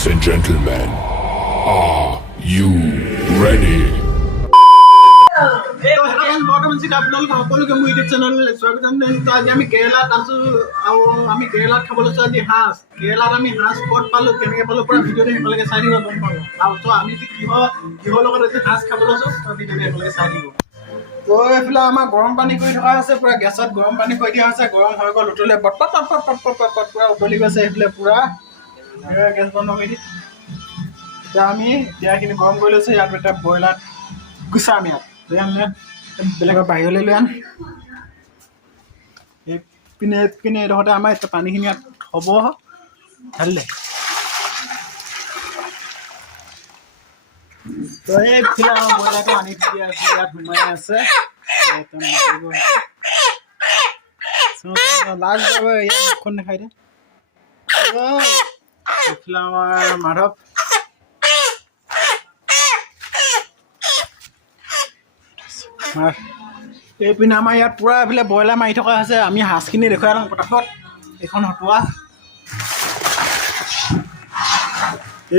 Ladies and gentlemen, are you ready? সকলোকে মোৰ YouTube channel স্বাগতম জনাইছোঁ। আজি আমি কেৰেলাত আছোঁ আৰু আমি কেৰেলাত খাব লৈছোঁ আজি সাঁজ। কেৰেলাত আমি সাঁজ ক'ত পালোঁ, কেনেকৈ পালোঁ, পুৰা ভিডিঅ'টো সেইফালেকে চাই দিব গম পাব। আৰু তো আমি কিহৰ লগত আজি সাঁজ খাব লৈছোঁ, তো ভিডিঅ'টো সেইফালেকে চাই দিব। তো এইফালে আমাৰ গৰম পানী কৰি থকা হৈছে, পুৰা গেছত গৰম পানী কৰি দিয়া হৈছে। গৰম হৈ গ'ল, উতলি পট পুৰা উতলি গৈছে এইফালে পুৰা গেছ বন্ধ কৰি দি। এতিয়া আমি এইখিনি গৰম কৰি লৈছোঁ। ইয়াত এতিয়া ব্ৰইলাৰ গুচাম ইয়াত বেলেগৰ বাহিৰলৈ লৈ আন এইপিনে এডোখৰতে আমাৰ এতিয়া পানীখিনি ইয়াত হ'ব ঢালি দে। তো এইফালে আমাৰ ব্ৰইলাৰটো আনি থৈ দিয়া আছে, ইয়াত সোমাই আছে। লাজ ইয়াত মুখখন দেখাই দে। এইফালে আমাৰ মাধৱ এইপিনে আমাৰ ইয়াত পুৰা এইফালে ব্ৰইলাৰ মাৰি থকা হৈছে। আমি সাঁজখিনি দেখুৱাই লওঁ পটাপট। এইখন হটোৱা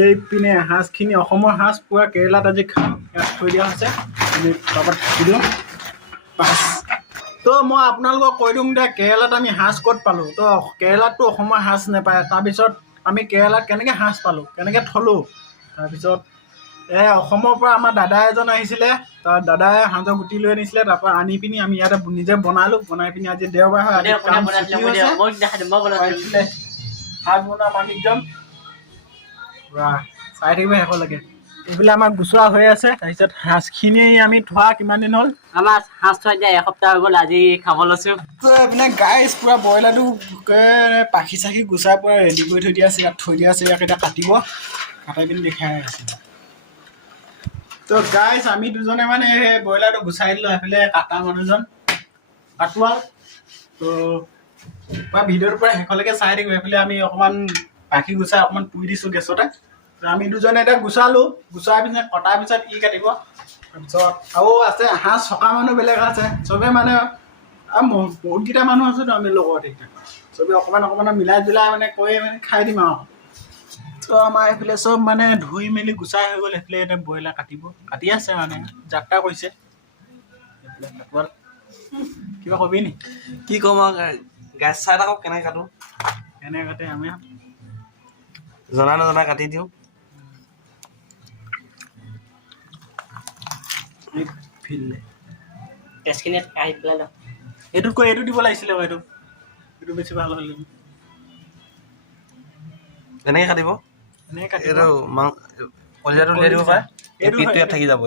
এইপিনে সাঁজখিনি অসমৰ সাঁজ পুৰা কেৰেলাত আজি খাম, ইয়াত থৈ দিয়া হৈছে। আমি পটাপট থাকি দিওঁ পাঁচ। তো মই আপোনালোকক কৈ দিওঁ যে কেৰেলাত আমি সাঁজ ক'ত পালোঁ। তো কেৰেলাততো অসমৰ সাঁজ নাপায়। তাৰপিছত আমি কেৰেলাত কেনেকৈ সাঁজ পালোঁ, কেনেকৈ থলোঁ। তাৰপিছত অসমৰ পৰা আমাৰ দাদা এজন আহিছিলে, তাৰ দাদাই সাঁজৰ গুটি লৈ আনিছিলে। তাৰপৰা আনি পিনি আমি ইয়াতে নিজে বনালোঁ। বনাই পিনি আজি দেওবাৰ হয়, আজি কাম ছুটি হৈছে। সাঁজ বনোৱা মানুহজন পুৰা চাই থাকিব শেষলৈকে। এইবিলাক আমাৰ গুচোৱা হৈ আছে। তাৰপিছত সাঁজখিনি আমি থোৱা কিমান দিন হ'ল, আমাৰ সাঁজ থোৱা এতিয়া এসপ্তাহ হৈ গ'ল, আজি খাব লৈছোঁ। তো এইপিনে গাইজ পুৰা ব্ৰইলাৰটো পাখি চাখি গুচাই পুৰা ৰেডি কৰি থৈ দিয়া আছে, ইয়াত থৈ দিয়া আছে। ইয়াক এতিয়া কাটিব, কাটাই পিনি দেখাই আছে। তো গাইজ আমি দুজনে মানে সেই ব্ৰইলাৰটো গুচাই দিলোঁ। এইফালে কাটা মানুহজন কাটোৱা। তো পুৰা ভিডিঅ'টোৰ পৰা শেষলৈকে চাই থাকিব। এইফালে আমি অকণমান পাখি গুচাই অকণমান পুৰি দিছোঁ গেছতে। আমি দুজনে এতিয়া গুচালোঁ, গুচাই পিনে কটাৰ পিছত ই কাটিব। তাৰপিছত আৰু আছে সাঁজ চকা মানুহ বেলেগ আছে, চবেই মানে আৰু বহুতকেইটা মানুহ আছোঁতো আমি লগত। এতিয়া চবেই অকণমান মিলাই জুলাই মানে কৈ মানে খাই দিম আৰু। তো আমাৰ এইফালে চব মানে ধুই মেলি গুচাই হৈ গ'ল। এইফালে এতিয়া ব্ৰইলাৰ কাটি আছে মানে যাত্ৰা কৰিছে। এইফালে কাটোৱাল কিবা কবি নি? কি ক'ম আৰু গাছ চাই থাকক কেনেকৈ কাটো, কেনেকৈ কাটে আমি জনা নজনা কাটি দিওঁ। তেজখিনি কাঢ়ি পেলাই লওঁ। এইটোতকৈ এইটো দিব লাগিছিলে বাৰু। এইটো বেছি ভাল হ'ল। এনেকৈ কাটিব, এনেকৈ কাটিব। এইটো কলিজাটো উলিয়াই দিব পাৰে, এই পিঠটো ইয়াত থাকি যাব।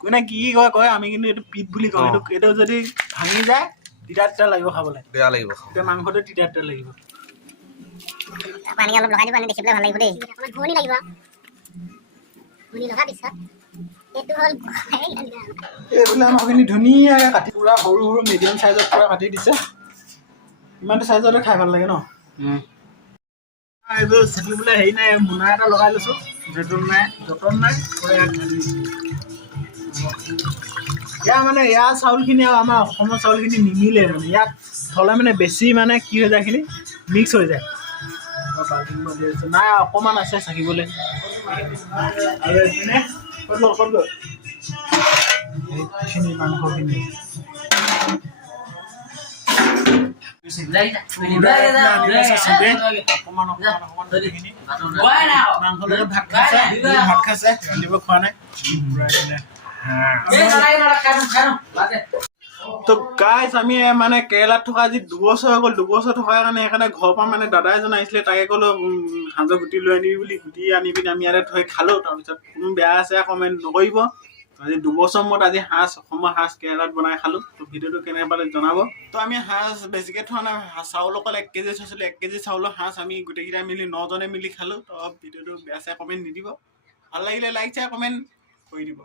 কোনে কি কয় আমি কিন্তু এইটো পিঠ বুলি কওঁ। এইটো যদি ভাঙি যায় তিতা লাগিব খাবলৈ, বেয়া লাগিব। এতিয়া মাংসটো তিতা লাগিব। পানী অলপ লগাই দিব, আনি দেখিবলৈ ভাল লাগিব দেই। অকণমান ঘূৰণি লাগিব, ঘূৰণি লগাৰ পিছত এইটো হ'ল এইবোলে আমাৰখিনি ধুনীয়াকৈ কাটি পুৰা সৰু মিডিয়াম চাইজত পুৰা কাটি দিছে। ইমানটো চাইজতে খাই ভাল লাগে ন। এইবোৰ চেকিবলৈ হেৰি নাই, মোনা এটা লগাই লৈছোঁ। যতন নাই পুৰা ইয়াত ঢালি দিছোঁ। ইয়াৰ মানে ইয়াৰ চাউলখিনি আৰু আমাৰ অসমৰ চাউলখিনি নিমিলে মানে। ইয়াত থ'লে মানে বেছি মানে কি হৈ যায়, এইখিনি মিক্স হৈ যায়। নাই অকণমান আছে চাকিবলৈ। আৰু এইপিনে ক'ত এইখিনি মাংসখিনি ভাত খাইছে ৰান্ধিব খোৱা নাই। তো গাইজ আমি মানে কেৰেলাত থকা আজি 2 বছৰ হৈ গ'ল। 2 বছৰ থকাৰ কাৰণে সেইকাৰণে ঘৰৰ পৰা মানে দাদা এজন আহিছিলে, তাকে ক'লোঁ সাঁজৰ গুটি লৈ আনিবি বুলি। গুটি আনি পিনি আমি ইয়াতে থৈ খালোঁ। তাৰপিছত কোনো বেয়া আছে কমেণ্ট নকৰিব। আজি 2 বছৰ মূৰত আজি সাঁজ, অসমৰ সাঁজ কেৰেলাত বনাই খালোঁ। তো ভিডিঅ'টো কেনেকৈ পালে জনাব। তো আমি সাঁজ বেছিকৈ থোৱা নাই, চাউল অকল 1 কেজি থৈছিলোঁ। 1 কেজি চাউলৰ সাঁজ আমি গোটেইকেইটা মিলি 9জনে মিলি খালোঁ। তো ভিডিঅ'টো বেয়া চাই কমেণ্ট নিদিব। ভাল লাগিলে লাইক চাই কমেণ্ট কৰি দিব।